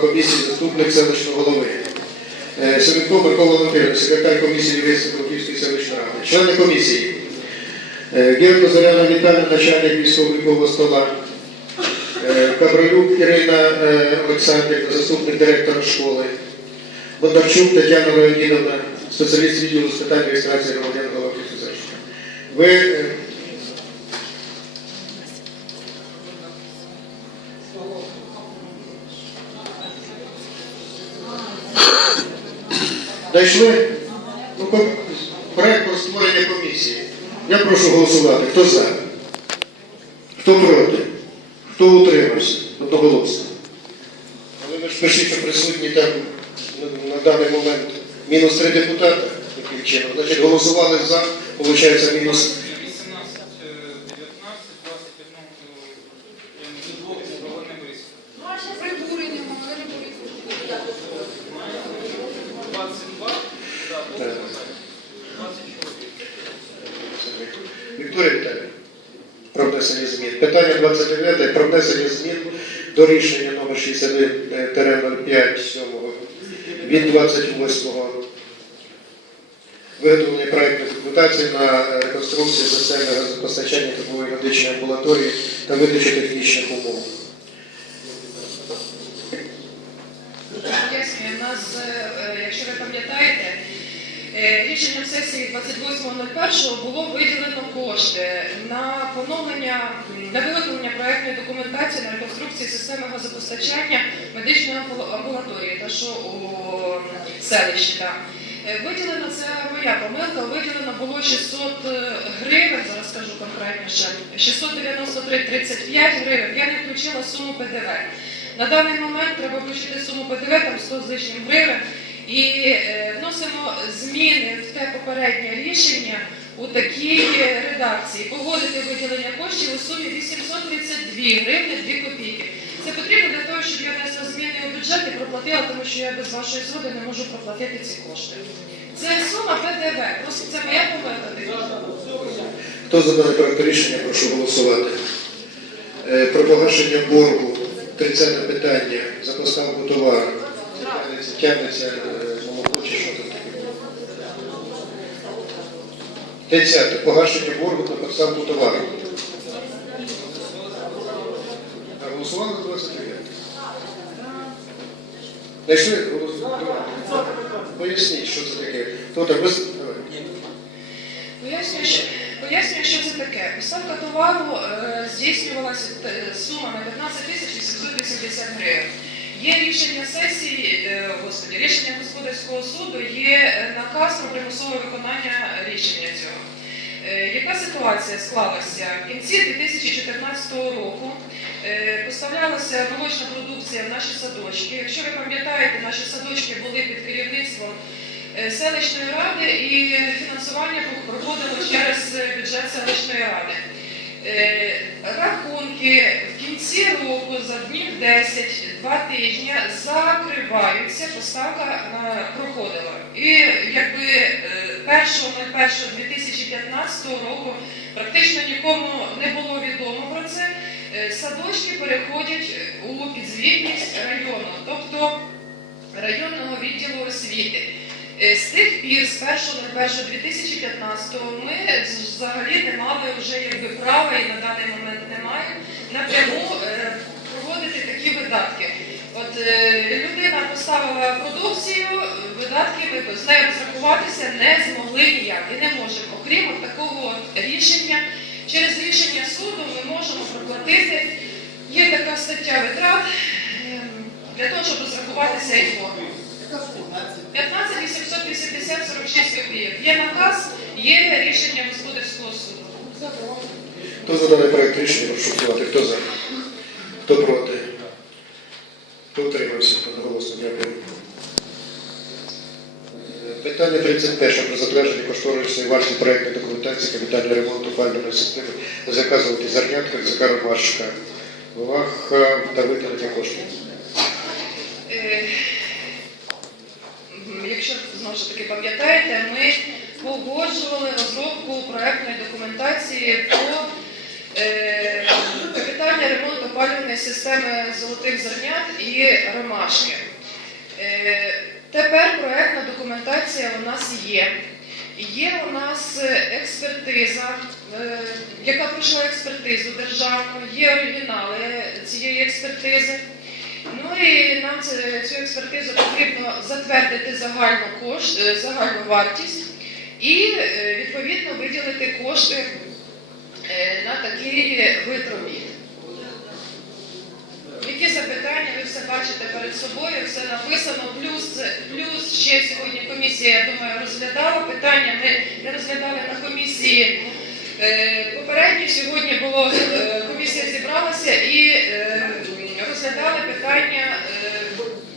комісії заступник селищного голови. Е, Семенко Микола Валентинович, секретар комісії Київської селищної ради. Члени комісії. Е, Гірко Зоряна Віталіна, начальник військово-облікового стола. Е, Кабралюк Ірина Олександрівна, заступник директора школи. Бондарчук Тетяна Леонідовна, спеціаліст відділу з питань реєстрації громадян Головківської селищної. Ви Дійшли? Ну, проект про створення комісії. Я прошу голосувати. Хто за? Хто проти? Хто утримався? Одноголосно. Але ви ж пишіть, що присутні там на, даний момент мінус три депутата, таким чином. Значить, голосували за, виходить мінус 18, е, 19, 21, я не знаю, не вирішив. Прибурення могли бути. 22, да, було Так. 20 чоловік. Вікторія Віталіївна, про внесення змін. Питання 29 про внесення змін до рішення номер 61-05 7 від 28-го. виготовлення проєктної документації на реконструкцію системи газопостачання теплової медичної амбулаторії та видачу технічних умов. Е, якщо ви пам'ятаєте, е, рішенням сесії 28.01 було виділено кошти на поновлення, на виготовлення проектної документації на реконструкцію системи газопостачання медичної амбу- амбулаторії, та що у селищі. там. Е, Виділено це моя помилка, виділено було 600 гривень, зараз скажу конкретніше, 693,35 гривень, я не включила суму ПДВ. На даний момент треба включити суму ПДВ, там 100 з лишнім гривень, і е, вносимо зміни в те попереднє рішення у такій редакції. Погодити виділення коштів у сумі 832 гривні 2 копійки. Це потрібно для того, щоб я внесла зміни у бюджет і проплатила, тому що я без вашої згоди не можу проплатити ці кошти. Це сума ПДВ, просто це моя помилка. Хто за дане проект рішення, прошу голосувати. Е, Про погашення боргу. 30 питання за поставку товару. Тягнеться, тягнеться молоко чи що там таке. 30. Погашення боргу на поставку товару. Голосували за 29? Знайшли? Голосували? Поясніть, що це таке. Там? Ви... Пояснюю, що це таке. Поставка товару е, здійснювалася е, сума на 15 тисяч 880 гривень. Є рішення сесії, е, господі, рішення господарського суду, є е, наказ про примусове виконання рішення цього. Е, Яка ситуація склалася? В кінці 2014 року поставлялася молочна продукція в наші садочки. Якщо ви пам'ятаєте, наші садочки були під керівництвом селищної ради і фінансування проходило через бюджет селищної ради. Е, Рахунки в кінці року за днів 10, два тижні закриваються, поставка е, проходила. І якби е, 1.01.2015 року практично нікому не було відомо про це. Е, Садочки переходять у підзвітність району, тобто районного відділу освіти. Е, З тих пір, з 1.01.2015 ми взагалі не мали вже якби права і на даний момент не маємо напряму е, проводити такі видатки. От е, людина поставила продукцію, видатки ми з нею розрахуватися не змогли ніяк і не можемо. Окрім такого рішення, через рішення суду ми можемо проплатити. Є така стаття витрат е, для того, щоб розрахуватися і форму. 15 880 46 копійок. Є наказ, є рішення господарського суду. Хто за даний проект рішення, прошу голосувати. Хто за? Хто проти? Хто утримався? Одноголосно дякую. Е, Питання 31 про затвердження кошторисної варті проєктної документації капітального ремонту фальної системи заказувати зернятка ЗК Ромашка. Вага та виконання коштів. Якщо знову ж таки пам'ятаєте, ми погоджували розробку проектної документації по е, капітальний ремонт опалювальної системи золотих зернят і ромашки. Е, Тепер проектна документація у нас є. Є у нас експертиза, е, яка пройшла експертизу державну, є оригінали цієї експертизи. Ну і нам цю експертизу потрібно затвердити загальну, кошт, е, загальну вартість і е, відповідно виділити кошти е, на такий вид робіт. Які запитання ви все бачите перед собою, все написано. Плюс, плюс ще сьогодні комісія, я думаю, розглядала питання. Ми не розглядали на комісії попередньо. Сьогодні було е, комісія зібралася і е, розглядали питання е,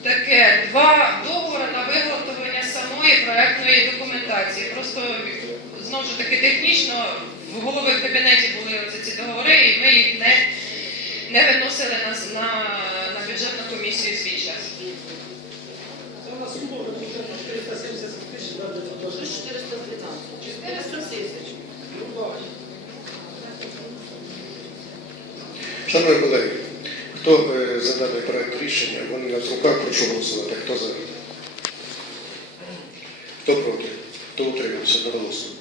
таке: два договори на виготовлення самої проектної документації. Просто знову ж таки технічно в голови в кабінеті були оці ці договори, і ми їх не не виносили на, на, на бюджетну комісію свій час. Це на суму вже 470 тисяч, да, для того, Плюс 412. 400 тисяч. Шановні колеги, хто е, за даний проект рішення? Вони в руках, прошу голосувати. Хто за? Хто проти? Хто утримався? Одноголосно.